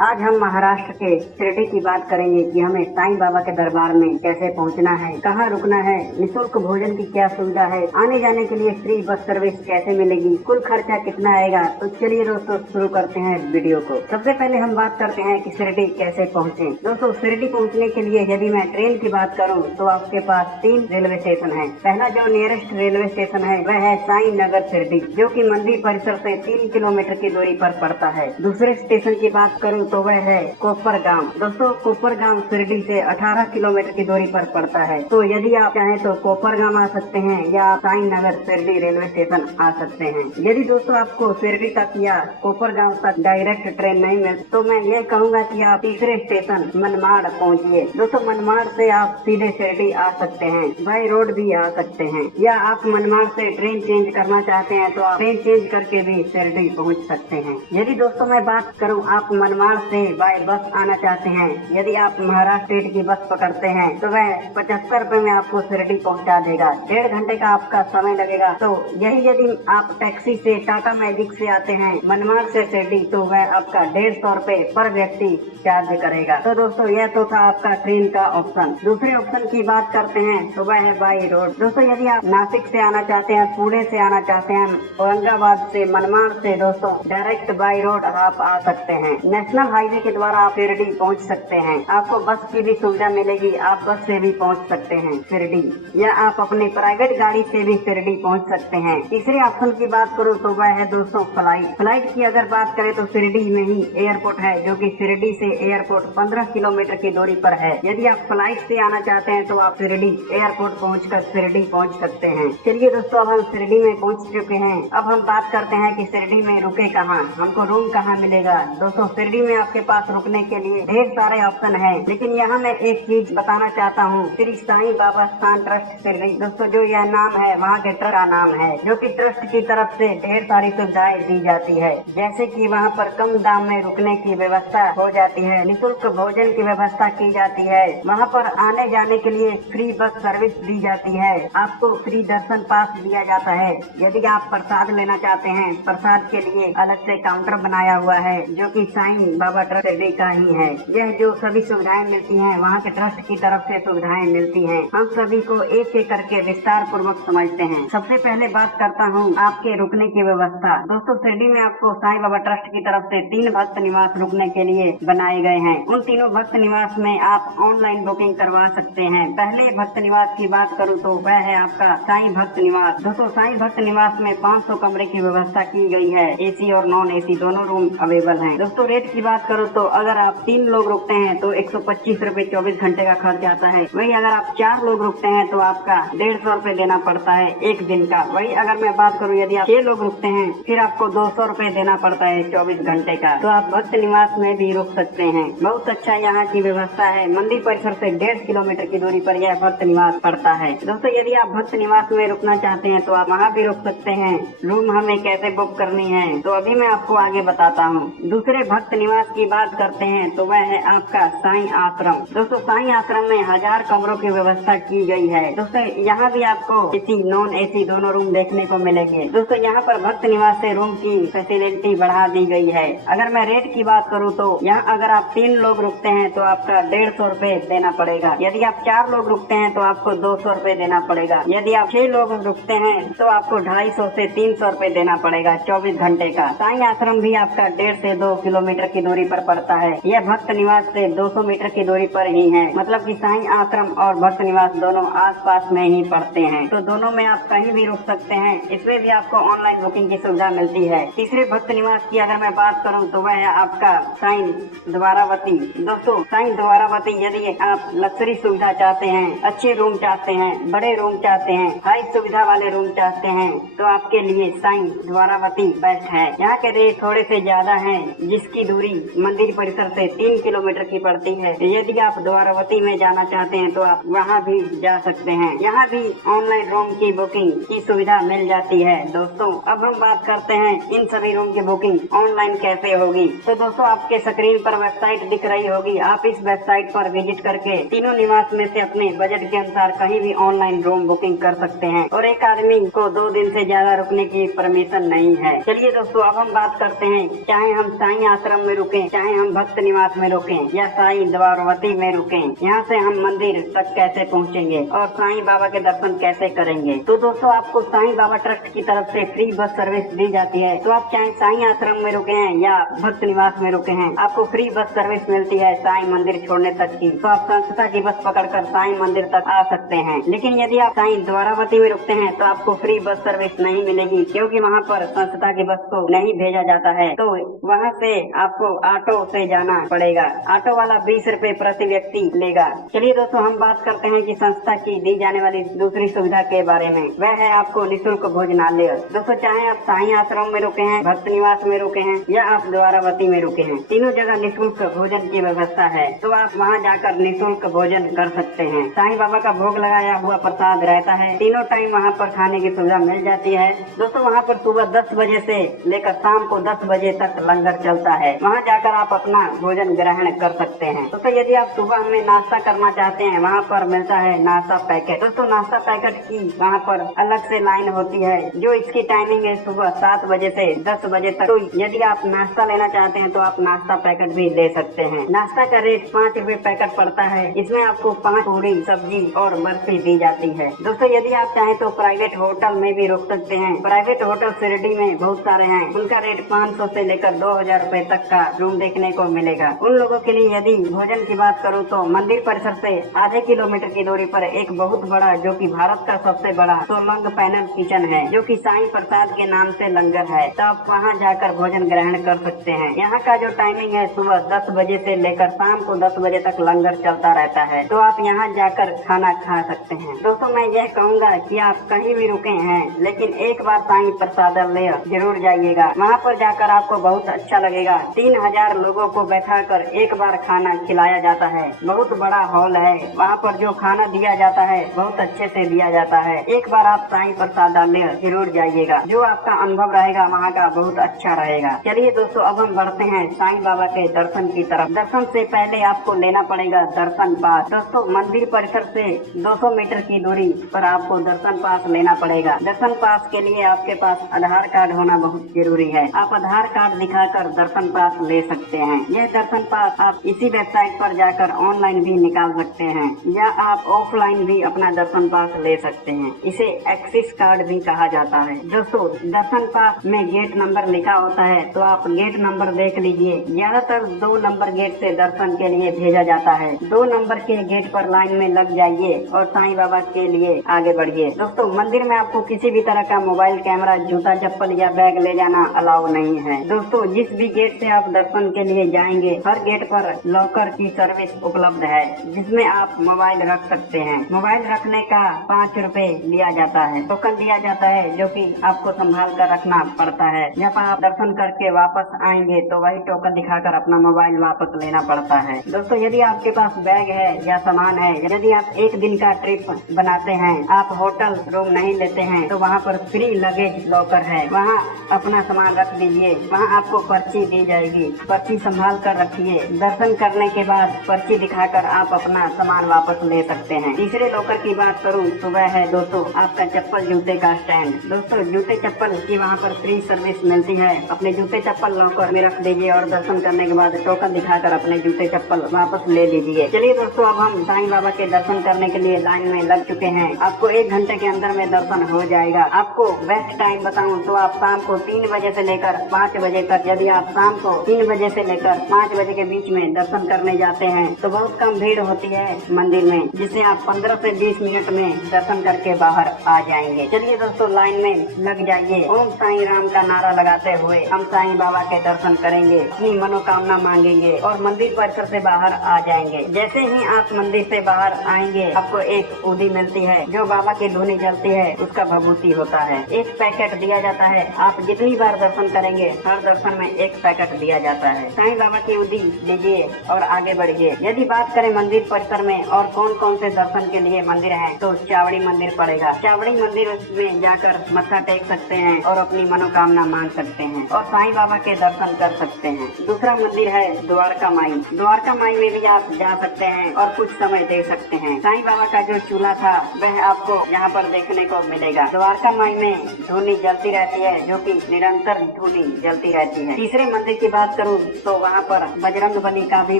आज हम महाराष्ट्र के शिरडी की बात करेंगे कि हमें साईं बाबा के दरबार में कैसे पहुंचना है, कहां रुकना है, निःशुल्क भोजन की क्या सुविधा है, आने जाने के लिए फ्री बस सर्विस कैसे मिलेगी, कुल खर्चा कितना आएगा। तो चलिए दोस्तों शुरू करते हैं वीडियो को। सबसे पहले हम बात करते हैं कि शिरडी कैसे पहुँचे। दोस्तों शिरडी पहुँचने के लिए यदि मैं ट्रेन की बात करूँ तो आपके पास 3 रेलवे स्टेशन है। पहला जो नियरेस्ट रेलवे स्टेशन है वह है साईं नगर शिरडी, जो कि मंदिर परिसर से 3 किलोमीटर की दूरी पर पड़ता है। दूसरे स्टेशन की बात करूं तो वह है कोपरगाम। दोस्तों कोपरगाम शिरडी से 18 किलोमीटर की दूरी पर पड़ता है। तो यदि आप चाहें तो कोपरगाम आ सकते हैं या आप साईं नगर शिरडी रेलवे स्टेशन आ सकते हैं। यदि दोस्तों आपको शिरडी तक या कोपरगाम तक डायरेक्ट ट्रेन नहीं मिले तो मैं ये कहूँगा कि आप तीसरे स्टेशन मनमाड़ पहुँचिए। दोस्तों मनमाड़ से आप सीधे शिरडी आ सकते हैं, बाई रोड भी आ सकते हैं, या आप मनमाड़ से ट्रेन चेंज करना चाहते हैं तो आप ट्रेन चेंज करके भी शिरडी पहुँच सकते हैं। यदि दोस्तों मैं बात करूं आप मनमाड़ से बाय बस आना चाहते हैं, यदि आप महाराष्ट्र स्टेट की बस पकड़ते हैं तो वह 75 रुपए में आपको शिरडी पहुंचा देगा। 1.5 घंटे का आपका समय लगेगा। तो यही यदि आप टैक्सी से टाटा मैजिक से आते हैं मनमाड़ से शिरडी तो वह आपका 150 रुपए पर व्यक्ति चार्ज करेगा। तो दोस्तों यह तो था आपका ट्रेन का ऑप्शन। दूसरे ऑप्शन की बात करते हैं तो वह है बाई रोड। दोस्तों यदि आप नासिक से आना चाहते हैं, पुणे से आना चाहते हैं, औरंगाबाद से, मनमाड़ से दोस्तों डायरेक्ट बाई रोड आप आ सकते हैं। नेशनल हाईवे के द्वारा आप शिरडी पहुंच सकते हैं। आपको बस की भी सुविधा मिलेगी, आप बस से भी पहुंच सकते हैं शिरडी, या आप अपनी प्राइवेट गाड़ी से भी शिरडी पहुंच सकते हैं। तीसरे ऑप्शन की बात करूं तो वह है दोस्तों फ्लाइट की अगर बात करें तो शिरडी में ही एयरपोर्ट है, जो कि शिरडी से एयरपोर्ट 15 किलोमीटर की दूरी पर है। यदि आप फ्लाइट से आना चाहते हैं तो आप शिरडी एयरपोर्ट पहुंचकर शिरडी पहुंच सकते हैं। चलिए दोस्तों अब हम शिरडी में पहुंच चुके हैं। अब हम बात करते हैं कि शिरडी में रुके कहाँ, हमको रूम कहाँ मिलेगा। दोस्तों शिरडी में आपके पास रुकने के लिए ढेर सारे ऑप्शन हैं, लेकिन यहाँ मैं एक चीज बताना चाहता हूँ। श्री साईं बाबा स्थान ट्रस्ट शिरडी, दोस्तों जो यह नाम है वहाँ के ट्रस्ट का नाम है, जो कि ट्रस्ट की तरफ से ढेर सारी सुविधाएं दी जाती है, जैसे कि वहाँ पर कम दाम में रुकने की व्यवस्था हो जाती है, निःशुल्क भोजन की व्यवस्था की जाती है, वहाँ पर आने जाने के लिए फ्री बस सर्विस दी जाती है, आपको फ्री दर्शन पास दिया जाता है। यदि आप प्रसाद लेना चाहते हैं, प्रसाद के लिए अलग से काउंटर बनाया हुआ है, जो कि साईं बाबा ट्रस्ट शिरडी का ही है। यह जो सभी सुविधाएं मिलती हैं वहाँ के ट्रस्ट की तरफ से सुविधाएं मिलती हैं। हम सभी को एक एक करके विस्तार पूर्वक समझते हैं। सबसे पहले बात करता हूँ आपके रुकने की व्यवस्था। दोस्तों शिरडी में आपको साईं बाबा ट्रस्ट की तरफ से 3 भक्त निवास रुकने के लिए बनाए गए हैं। उन तीनों भक्त निवास में आप ऑनलाइन बुकिंग करवा सकते हैं। पहले भक्त निवास की बात करूँ तो वह है आपका साईं भक्त निवास। दोस्तों साईं भक्त निवास में 500 कमरे की व्यवस्था की गई है, एसी और नॉन एसी दोनों रूम अवेलेबल हैं। दोस्तों रेट की बात करो तो अगर आप 3 लोग रुकते हैं तो 125 रुपए 24 घंटे का खर्च आता है। वही अगर आप 4 लोग रुकते हैं तो आपका 150 रुपए देना पड़ता है एक दिन का। वही अगर मैं बात करूँ यदि आप 6 लोग रुकते हैं फिर आपको 200 रुपए देना पड़ता है 24 घंटे का। तो आप भक्त निवास में भी रुक सकते हैं। बहुत अच्छा यहाँ की व्यवस्था है। मंदिर परिसर से 1.5 किलोमीटर की दूरी पर यह भक्त निवास पड़ता है। दोस्तों यदि आप भक्त निवास में रुकना चाहते हैं तो आप वहाँ भी रुक सकते हैं। रूम हमें कैसे बुक करनी है तो अभी मैं आपको आगे बताता हूँ। दूसरे भक्त निवास की बात करते हैं तो वह है आपका साईं आश्रम। दोस्तों साईं आश्रम में 1000 कमरों की व्यवस्था की गई है। दोस्तों यहाँ भी आपको एसी नॉन एसी दोनों रूम देखने को मिलेंगे। दोस्तों यहाँ पर भक्त निवास से रूम की फैसिलिटी बढ़ा दी गई है। अगर मैं रेट की बात करूँ तो यहाँ अगर आप 3 लोग रुकते हैं तो आपका 150 रुपए देना पड़ेगा। यदि आप 4 लोग रुकते हैं तो आपको 200 रुपए देना पड़ेगा। यदि आप 6 लोग रुकते हैं तो आपको 250 से 300 रुपए देना पड़ेगा 24 घंटे का। साईं आश्रम भी आपका 1.5 से 2 किलोमीटर की दूरी पर पड़ता है। यह भक्त निवास से 200 मीटर की दूरी पर ही है। मतलब कि साईं आश्रम और भक्त निवास दोनों आसपास में ही पड़ते हैं। तो दोनों में आप कहीं भी रुक सकते हैं। इसमें भी आपको ऑनलाइन बुकिंग की सुविधा मिलती है। तीसरे भक्त निवास की अगर मैं बात करूं तो वह है आपका साईं द्वारावती। दोस्तों साईं द्वारावती यदि आप लग्जरी सुविधा चाहते हैं, अच्छे रूम चाहते हैं, बड़े रूम चाहते हैं, हाई सुविधा वाले रूम चाहते हैं तो आपके लिए साईं द्वारावती बेस्ट है। यहाँ के रेट थोड़े से ज्यादा हैं, जिसकी दूरी मंदिर परिसर से 3 किलोमीटर की पड़ती है। यदि आप द्वारावती में जाना चाहते हैं तो आप वहाँ भी जा सकते हैं। यहाँ भी ऑनलाइन रूम की बुकिंग की सुविधा मिल जाती है। दोस्तों अब हम बात करते हैं इन सभी रूम की बुकिंग ऑनलाइन कैसे होगी। तो दोस्तों आपके स्क्रीन पर वेबसाइट दिख रही होगी। आप इस वेबसाइट पर विजिट करके तीनों निवास में से अपने बजट के अनुसार कहीं भी ऑनलाइन रूम बुकिंग कर सकते हैं और एक आदमी को 2 दिन से ज्यादा रुकने की परमिशन नहीं है। चलिए दोस्तों अब हम बात करते हैं चाहे हम साईं आश्रम में रुके रुके, चाहे हम भक्त निवास में रुके या साईं द्वारवती में रुके, यहाँ से हम मंदिर तक कैसे पहुँचेंगे और साईं बाबा के दर्शन कैसे करेंगे। तो दोस्तों आपको साईं बाबा ट्रस्ट की तरफ से फ्री बस सर्विस दी जाती है। तो आप चाहे साईं आश्रम में रुके हैं या भक्त निवास में रुके हैं, आपको फ्री बस सर्विस मिलती है साईं मंदिर छोड़ने तक की। तो आप संस्था की बस पकड़कर साईं मंदिर तक आ सकते हैं। लेकिन यदि आप साईं द्वारावती में रुकते हैं तो आपको फ्री बस सर्विस नहीं मिलेगी, क्योंकि वहाँ पर संस्था की बस को नहीं भेजा जाता है। तो वहाँ से आपको ऑटो से जाना पड़ेगा। ऑटो वाला 20 रुपए प्रति व्यक्ति लेगा। चलिए दोस्तों हम बात करते हैं कि संस्था की दी जाने वाली दूसरी सुविधा के बारे में। वह है आपको निःशुल्क भोजनालय। दोस्तों चाहे आप साईं आश्रम में रुके हैं, भक्त निवास में रुके हैं या आप द्वारावती में रुके हैं, तीनों जगह निःशुल्क भोजन की व्यवस्था है। तो आप वहाँ जाकर निःशुल्क भोजन कर सकते हैं। साईं बाबा का भोग लगाया हुआ प्रसाद रहता है। तीनों टाइम वहाँ पर खाने की सुविधा मिल जाती है। दोस्तों वहाँ पर सुबह 10 बजे से लेकर शाम को 10 बजे तक लंगर चलता है। वहाँ जाकर आप अपना भोजन ग्रहण कर सकते हैं। दोस्तों यदि आप सुबह में नाश्ता करना चाहते हैं, वहाँ पर मिलता है नाश्ता पैकेट। दोस्तों नाश्ता पैकेट की वहाँ पर अलग से लाइन होती है, जो इसकी टाइमिंग है सुबह 7 बजे से 10 बजे तक। तो यदि आप नाश्ता लेना चाहते हैं तो आप नाश्ता पैकेट भी ले सकते हैं। नाश्ता का रेट 5 रुपए पैकेट पड़ता है। इसमें आपको 5 पूरी, सब्जी और बर्फी दी जाती है। दोस्तों यदि आप चाहें तो प्राइवेट होटल में भी रुक सकते हैं। प्राइवेट होटल शिरडी में बहुत सारे हैं। उनका रेट 500 से लेकर 2000 रुपए तक का रूम देखने को मिलेगा। उन लोगों के लिए यदि भोजन की बात करूँ तो मंदिर परिसर से आधे किलोमीटर की दूरी पर एक बहुत बड़ा, जो कि भारत का सबसे बड़ा सोलंग पैनल किचन है, जो कि साईं प्रसाद के नाम से लंगर है। तो आप वहाँ जाकर भोजन ग्रहण कर सकते हैं। यहाँ का जो टाइमिंग है सुबह 10 बजे से लेकर शाम को 10 बजे तक लंगर चलता रहता है। तो आप यहाँ जाकर खाना खा सकते हैं। दोस्तों मैं यह कहूँगा कि आप कहीं भी रुके हैं, लेकिन एक बार साईं प्रसादालय जरूर जाइएगा। वहाँ पर जाकर आपको बहुत अच्छा लगेगा। 3000 लोगों को बैठाकर एक बार खाना खिलाया जाता है। बहुत बड़ा हॉल है। वहाँ पर जो खाना दिया जाता है बहुत अच्छे से दिया जाता है। एक बार आप साईं प्रसादालय जरूर जाइएगा। जो आपका अनुभव रहेगा वहाँ का बहुत अच्छा रहेगा। चलिए दोस्तों अब हम बढ़ते हैं साईं बाबा के दर्शन की तरफ। दर्शन से पहले आपको लेना पड़ेगा दर्शन पास। दोस्तों मंदिर परिसर से 200 मीटर की दूरी पर आपको दर्शन पास लेना पड़ेगा। दर्शन पास के लिए आपके पास आधार कार्ड होना बहुत जरूरी है। आप आधार कार्ड दिखाकर दर्शन पास ले सकते हैं। यह दर्शन पास आप इसी वेबसाइट पर जाकर ऑनलाइन भी निकाल सकते हैं या आप ऑफलाइन भी अपना दर्शन पास ले सकते हैं। इसे एक्सिस कार्ड भी कहा जाता है। दोस्तों दर्शन पास में गेट नंबर लिखा होता है, तो आप गेट नंबर देख लीजिए। ज्यादातर 2 नंबर गेट से दर्शन के लिए भेजा जाता है। 2 नंबर के गेट पर लाइन में लग जाइए और साईं बाबा के लिए आगे बढ़िए। दोस्तों मंदिर में आपको किसी भी तरह का मोबाइल कैमरा, जूता चप्पल या बैग ले जाना अलाउ नहीं है। दोस्तों जिस भी गेट से आप दर्शन के लिए जाएंगे, हर गेट पर लॉकर की सर्विस उपलब्ध है, जिसमें आप मोबाइल रख सकते हैं। मोबाइल रखने का 5 रुपए लिया जाता है। टोकन दिया जाता है, जो कि आपको संभाल कर रखना पड़ता है। जब आप दर्शन करके वापस आएंगे तो वही टोकन दिखाकर अपना मोबाइल वापस लेना पड़ता है। दोस्तों यदि आपके पास बैग है या सामान है, यदि आप एक दिन का ट्रिप बनाते हैं, आप होटल रूम नहीं लेते हैं, तो वहाँ पर फ्री लगेज लॉकर है। वहाँ अपना सामान रख दीजिए। वहाँ आपको पर्ची दी जाएगी। पर्ची संभाल कर रखिए। दर्शन करने के बाद पर्ची दिखाकर आप अपना सामान वापस ले सकते हैं। तीसरे लॉकर की बात करूँ तो वह है दोस्तों आपका चप्पल जूते का स्टैंड। दोस्तों जूते चप्पल की वहाँ पर फ्री सर्विस मिलती है। अपने जूते चप्पल लॉकर में रख दीजिए और दर्शन करने के बाद टोकन दिखाकर अपने जूते चप्पल वापस ले लीजिए। चलिए दोस्तों अब हम साईं बाबा के दर्शन करने के लिए लाइन में लग चुके हैं। आपको 1 घंटे के अंदर में दर्शन हो जाएगा। आपको बेस्ट टाइम बताऊं तो आप शाम को 3 बजे से लेकर 5 बजे तक, यदि आप शाम को 3 बजे से लेकर 5 बजे के बीच में दर्शन करने जाते हैं तो बहुत कम भीड़ होती है मंदिर में, जिससे आप 15 से 20 मिनट में दर्शन करके बाहर आ जाएंगे। चलिए दोस्तों लाइन में लग जाइए। ओम साईं राम का नारा लगाते हुए हम साईं बाबा के दर्शन करेंगे, अपनी मनोकामना मांगेंगे और मंदिर परिसर से बाहर आ जाएंगे। जैसे ही आप मंदिर से बाहर आएंगे आपको एक ऊदी मिलती है, जो बाबा की धुनी जलती है उसका भभूति होता है। एक पैकेट दिया जाता है। आप जितनी बार दर्शन करेंगे हर दर्शन में एक पैकेट दिया जाता है। साईं बाबा की ऊदी लीजिए और आगे बढ़िए। यदि बात करें मंदिर परिसर में और कौन कौन से दर्शन के लिए मंदिर है, तो चावड़ी मंदिर पड़ेगा। चावड़ी मंदिर में जाकर मत्था टेक सकते हैं और अपनी मनोकामना मांग सकते हैं और साईं बाबा के दर्शन कर सकते हैं। दूसरा मंदिर है द्वारका माई। द्वारका माई में भी आप जा सकते हैं और कुछ समय दे सकते हैं। साईं बाबा का जो चूल्हा था वह आपको यहाँ पर देखने को मिलेगा। द्वारका माई में धूनी जलती रहती है, जो कि निरंतर धूनी जलती रहती है। तीसरे मंदिर की बात करूँ तो वहाँ पर बजरंगबली का भी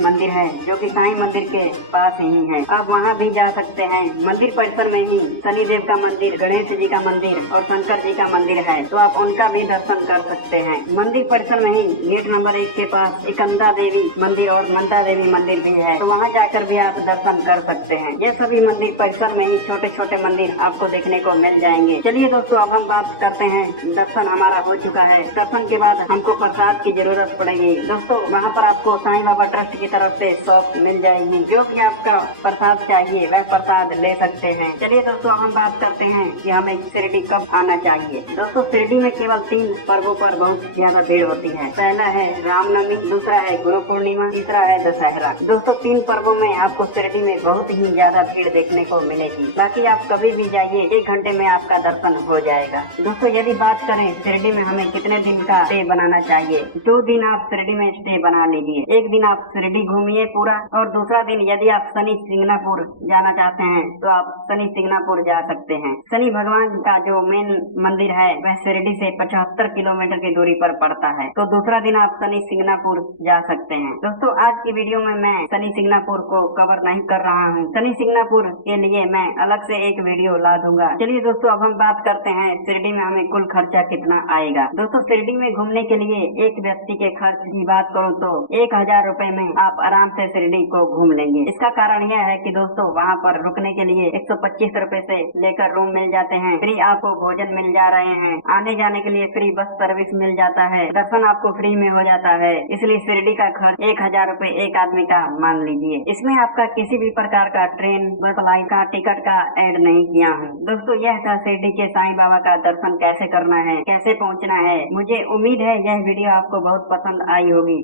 मंदिर है, जो कि साईं मंदिर के पास ही है। आप वहाँ भी जा सकते हैं। मंदिर परिसर में ही शनिदेव का मंदिर, गणेश जी का मंदिर और शंकर जी का मंदिर है, तो आप उनका भी दर्शन कर सकते हैं। मंदिर परिसर में ही गेट नंबर 1 के पास एकंदा देवी मंदिर और नंदा देवी मंदिर भी है, तो वहाँ जाकर भी आप दर्शन कर सकते हैं। ये सभी मंदिर परिसर में ही छोटे छोटे मंदिर आपको देखने को मिल जाएंगे। चलिए दोस्तों, अब हम बात करते हैं। दर्शन हमारा हो चुका है। दर्शन के बाद हमको प्रसाद की जरूरत पड़ेगी। दोस्तों, वहाँ पर आपको साईं बाबा ट्रस्ट की तरफ से शॉप मिल जाएगी, जो भी आपका प्रसाद चाहिए वह प्रसाद ले सकते हैं। चलिए दोस्तों, हम बात करते हैं कि हमें शिरडी कब आना चाहिए। दोस्तों, शिरडी में केवल 3 पर्वों पर बहुत ज्यादा भीड़ होती है। पहला है रामनवमी, दूसरा है गुरु पूर्णिमा, तीसरा है दशहरा। दोस्तों, 3 पर्वों में आपको शिरडी में बहुत ही ज्यादा भीड़ देखने को मिलेगी। बाकी आप कभी भी जाइए, 1 घंटे में आपका दर्शन हो जाएगा। दोस्तों, यदि बात करें शिरडी में हमें कितने दिन का स्टे बनाना चाहिए, 2 दिन आप शिरडी में स्टे बना लीजिए। 1 दिन आप शिरडी घूमिए पूरा, और दूसरा दिन यदि आप शनि सिंगनापुर जाना चाहते हैं तो आप शनि सिंगनापुर जा सकते हैं। शनि भगवान का जो मेन मंदिर है वह शिरडी से 75 किलोमीटर की दूरी पर पड़ता है, तो दूसरा दिन आप शनि सिंगनापुर जा सकते हैं। दोस्तों, आज की वीडियो में मैं शनि सिंगनापुर को कवर नहीं कर रहा हूँ। शनि सिंगनापुर के लिए मैं अलग से एक वीडियो ला दूंगा। चलिए दोस्तों, अब हम बात करते हैं शिरडी में हमें कुल खर्चा कितना आएगा। दोस्तों, शिरडी में घूमने के लिए एक व्यक्ति के खर्च की बात करूँ तो 1000 रुपए में आप आराम से शिरडी को घूम लेंगे। इसका कारण यह है कि दोस्तों, वहाँ पर रुकने के लिए 125 रुपए से लेकर रूम मिल जाते हैं, फ्री आपको भोजन मिल जा रहे हैं, आने जाने के लिए फ्री बस सर्विस मिल जाता है, दर्शन आपको फ्री में हो जाता है। इसलिए शिरडी का खर्च 1000 रुपए एक आदमी का मान लीजिए। इसमें आपका किसी भी प्रकार का ट्रेन, बस, फ्लाइट का टिकट का ऐड नहीं किया हूँ। दोस्तों, यह था शिरडी के साईं बाबा का दर्शन कैसे करना है, कैसे पहुँचना है। मुझे उम्मीद है यह वीडियो आपको बहुत पसंद आई होगी।